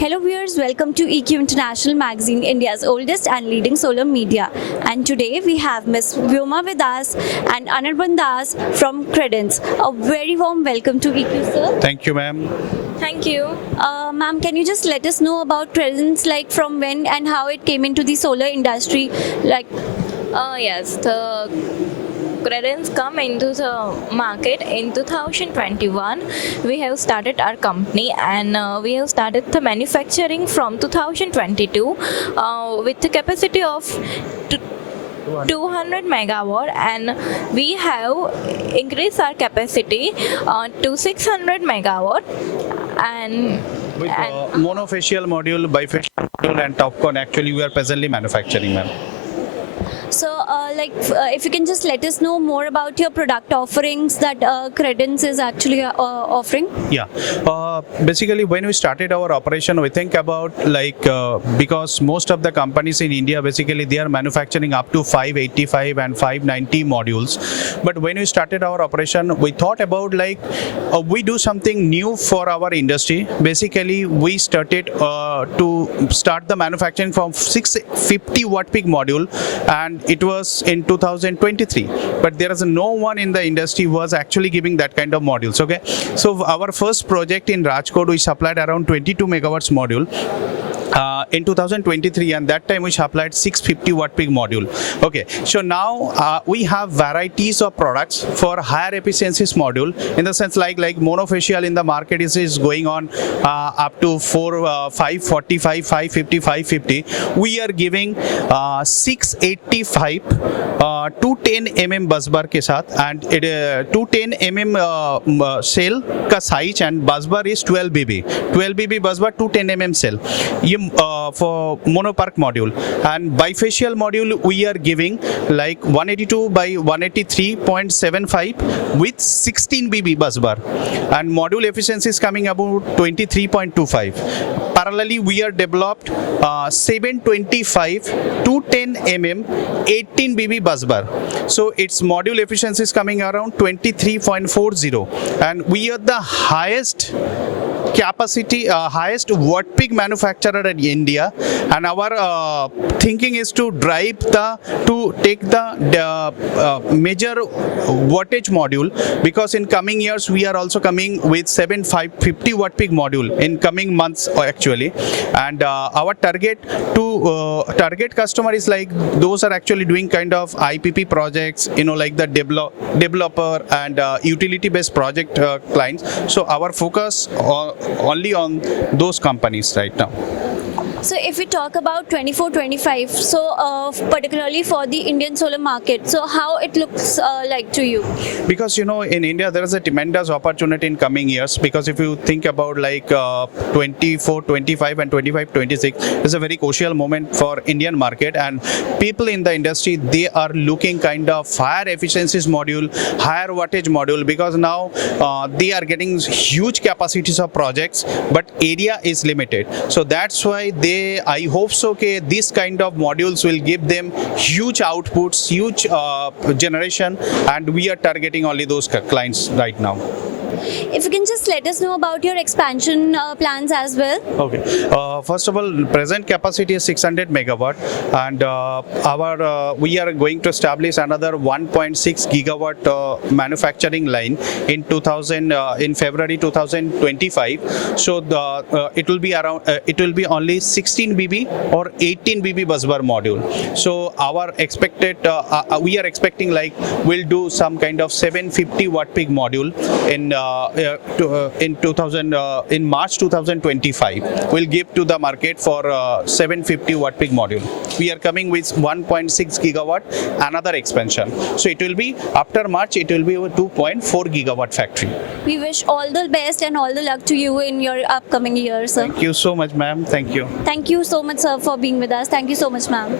Hello viewers, welcome to EQ International Magazine, India's oldest and leading solar media. And today we have Ms. Vyoma with us and Anirban Das from Credence. A very warm welcome to EQ, sir. Thank you, ma'am. Thank you. Ma'am, can you just let us know about Credence, like from when and how it came into the solar industry? Yes, the Credence come into the market in 2021. We have started our company and we have started the manufacturing from 2022 with the capacity of 200 megawatt, and we have increased our capacity to 600 megawatt and With monofacial module, bifacial module and TopCon actually we are presently manufacturing, ma'am. So, if you can just let us know more about your product offerings that Credence is actually offering. Yeah. Basically, when we started our operation, we think about because most of the companies in India, basically they are manufacturing up to 585 and 590 modules. But when we started our operation, we thought about we do something new for our industry. Basically, we started to start the manufacturing from 650 watt peak module, and it was in 2023. But there is no one in the industry who was actually giving that kind of modules. Okay, so our first project in Rajkot, we supplied around 22 megawatts module. In 2023, and that time we supplied 650 watt peak module. Okay, so now we have varieties of products for higher efficiencies module, in the sense like monofacial in the market is going on up to 545, 550, 550. We are giving 685 210 mm bus bar के साथ, and 210 mm cell का size, and bus bar is 12 BB bus bar, 210 mm cell. For monopark module, and bifacial module we are giving 182 by 183.75 with 16 BB bus bar, and module efficiency is coming about 23.25. Parallelly, we are developed 725 210 mm 18 BB bus bar, so its module efficiency is coming around 23.40, and we are the highest capacity, highest watt peak manufacturer in India, and our thinking is to take the major wattage module, because in coming years we are also coming with 750 watt peak module in coming months actually, and our target customer is those are actually doing kind of IPP projects, like the developer and utility based project clients. So our focus only on those companies right now. So if we talk about 24-25, so particularly for the Indian solar market, so how it looks like to you? Because in India there is a tremendous opportunity in coming years, because if you think about 24-25 and 25-26 is a very crucial moment for Indian market, and people in the industry, they are looking kind of higher efficiencies module, higher wattage module, because now they are getting huge capacities of projects, but area is limited. So that's why I hope so this kind of modules will give them huge outputs, huge generation, and we are targeting only those clients right now. If you can just let us know about your expansion plans as well. Okay. First of all, present capacity is 600 megawatt, and we are going to establish another 1.6 gigawatt manufacturing line in February 2025. So it will be around only 16 BB or 18 BB busbar module. So we are expecting we'll do some kind of 750 watt peak module in March 2025. We'll give to the market for 750 watt peak module. We are coming with 1.6 gigawatt another expansion. So it will be after March, it will be a 2.4 gigawatt factory. We wish all the best and all the luck to you in your upcoming years, sir. Thank you so much, ma'am. Thank you. Thank you so much, sir, for being with us. Thank you so much, ma'am.